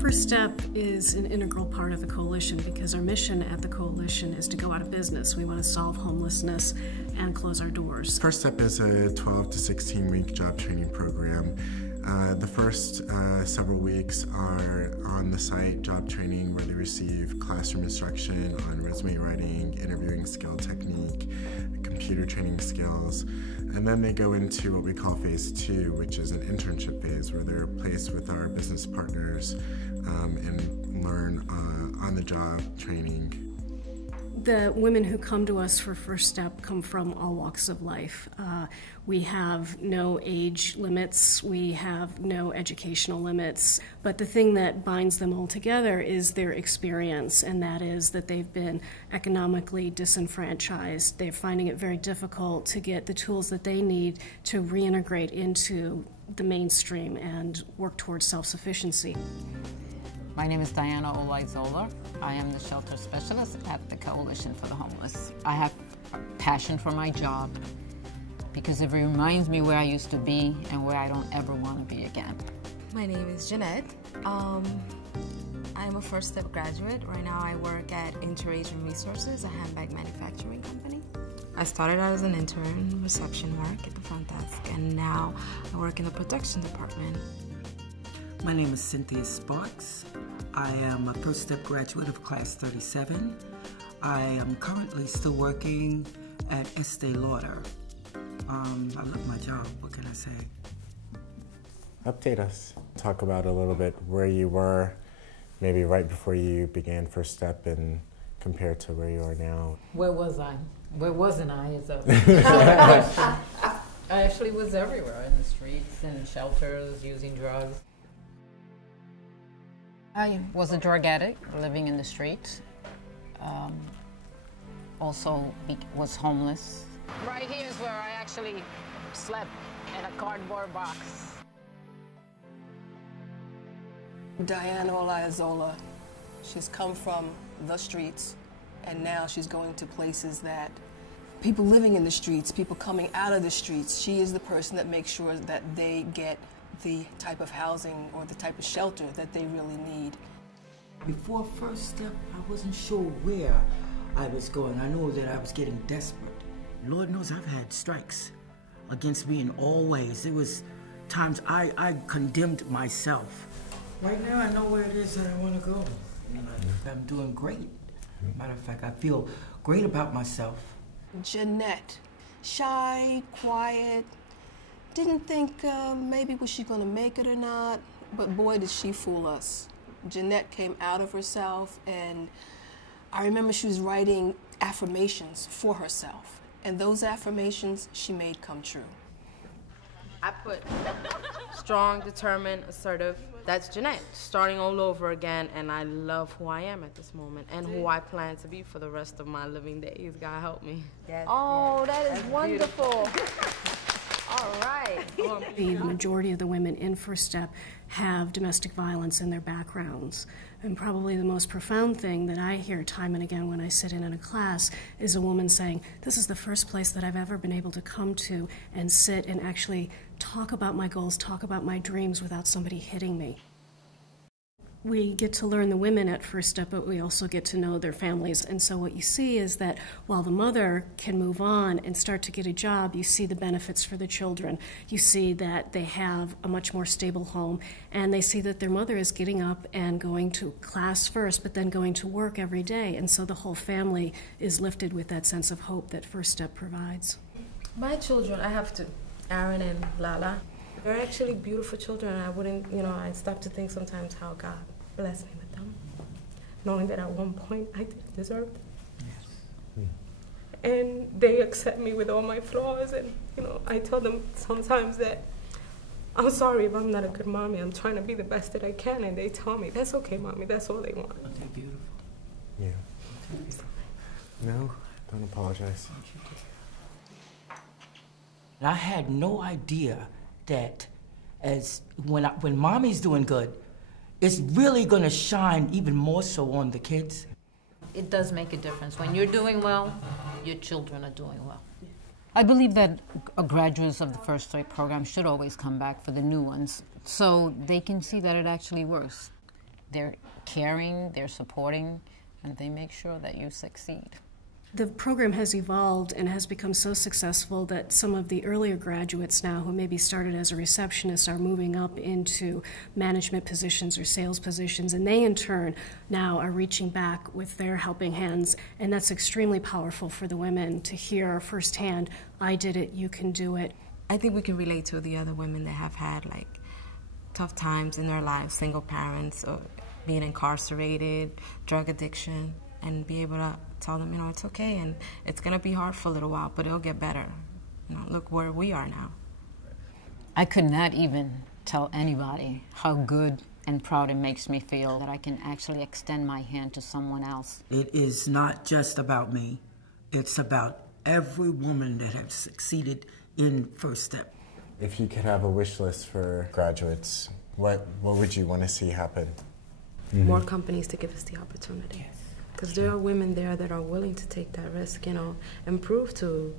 First Step is an integral part of the coalition because our mission at the coalition is to go out of business. We want to solve homelessness and close our doors. First Step is a 12 to 16-week job training program. The first several weeks are on the site job training where they receive classroom instruction on resume writing, interviewing skill technique, computer training skills, and then they go into what we call phase 2, which is an internship phase where they're placed with our business partners and learn on-the-job training. The women who come to us for First Step come from all walks of life. We have no age limits, we have no educational limits, but the thing that binds them all together is their experience, and that is that they've been economically disenfranchised. They're finding it very difficult to get the tools that they need to reintegrate into the mainstream and work towards self-sufficiency. My name is Diana Olaizola. I am the shelter specialist at the Coalition for the Homeless. I have a passion for my job because it reminds me where I used to be and where I don't ever want to be again. My name is Jeanette. I am a First Step graduate. Right now I work at Interasian Resources, a handbag manufacturing company. I started out as an intern, reception work at the front desk, and now I work in the production department. My name is Cynthia Sparks. I am a First Step graduate of Class 37. I am currently still working at Estee Lauder. I love my job, what can I say? Update us. Talk about a little bit where you were, maybe right before you began First Step and compared to where you are now. Where was I? Where wasn't I? Is a I actually was everywhere, in the streets, in shelters, using drugs. I was a drug addict, living in the streets. Also was homeless. Right here is where I actually slept, in a cardboard box. Diana Olaizola. She's come from the streets, and now she's going to places that people living in the streets, people coming out of the streets. She is the person that makes sure that they get the type of housing or the type of shelter that they really need. Before First Step, I wasn't sure where I was going. I know that I was getting desperate. Lord knows I've had strikes against me in all ways. There was times I condemned myself. Right now I know where it is that I want to go. And I'm doing great. Matter of fact, I feel great about myself. Jeanette, shy, quiet, didn't think maybe was she going to make it or not, but boy did she fool us. Jeanette came out of herself, and I remember she was writing affirmations for herself, and those affirmations she made come true. I put strong, determined, assertive. That's Jeanette, starting all over again, and I love who I am at this moment and who I plan to be for the rest of my living days. God help me. Yes, oh, yes. that is wonderful. All right. The majority of the women in First Step have domestic violence in their backgrounds. And probably the most profound thing that I hear time and again when I sit in a class is a woman saying, this is the first place that I've ever been able to come to and sit and actually talk about my goals, talk about my dreams without somebody hitting me. We get to learn the women at First Step, but we also get to know their families. And so what you see is that while the mother can move on and start to get a job, you see the benefits for the children. You see that they have a much more stable home, and they see that their mother is getting up and going to class first, but then going to work every day. And so the whole family is lifted with that sense of hope that First Step provides. My children, I have two, Aaron and Lala. They're actually beautiful children. I wouldn't, I stop to think sometimes how God blessed me with them, knowing that at one point I didn't deserve them. Yes. And they accept me with all my flaws, and I tell them sometimes that I'm sorry if I'm not a good mommy. I'm trying to be the best that I can, and they tell me, that's okay, mommy, that's all they want. Aren't they beautiful? Yeah. No, don't apologize. And I had no idea that when mommy's doing good, it's really going to shine even more so on the kids. It does make a difference. When you're doing well, your children are doing well. I believe that graduates of the First Step program should always come back for the new ones so they can see that it actually works. They're caring, they're supporting, and they make sure that you succeed. The program has evolved and has become so successful that some of the earlier graduates now who maybe started as a receptionist are moving up into management positions or sales positions, and they in turn now are reaching back with their helping hands, and that's extremely powerful for the women to hear firsthand, I did it, you can do it. I think we can relate to the other women that have had like tough times in their lives, single parents or being incarcerated, drug addiction, and be able to tell them, it's okay, and it's going to be hard for a little while, but it'll get better. Look where we are now. I could not even tell anybody how good and proud it makes me feel that I can actually extend my hand to someone else. It is not just about me. It's about every woman that has succeeded in First Step. If you could have a wish list for graduates, what would you want to see happen? More companies to give us the opportunity. Because there are women there that are willing to take that risk, and prove to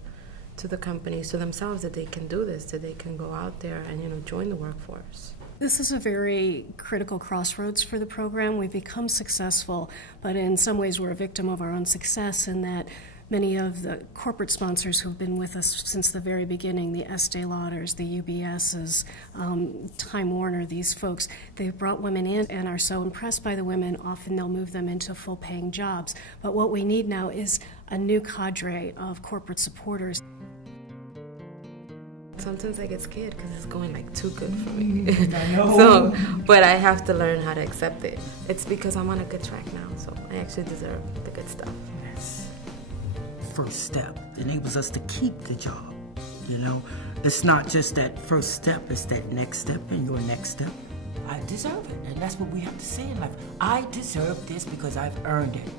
the companies, to themselves, that they can do this, that they can go out there and, join the workforce. This is a very critical crossroads for the program. We've become successful, but in some ways we're a victim of our own success in that many of the corporate sponsors who've been with us since the very beginning, the Estee Lauders, the UBSs, Time Warner, these folks, they've brought women in and are so impressed by the women, often they'll move them into full-paying jobs. But what we need now is a new cadre of corporate supporters. Sometimes I get scared because it's going like too good for me. I know. But I have to learn how to accept it. It's because I'm on a good track now, so I actually deserve the good stuff. Yes. First Step enables us to keep the job. It's not just that first step, it's that next step and your next step. I deserve it, and that's what we have to say in life. I deserve this because I've earned it.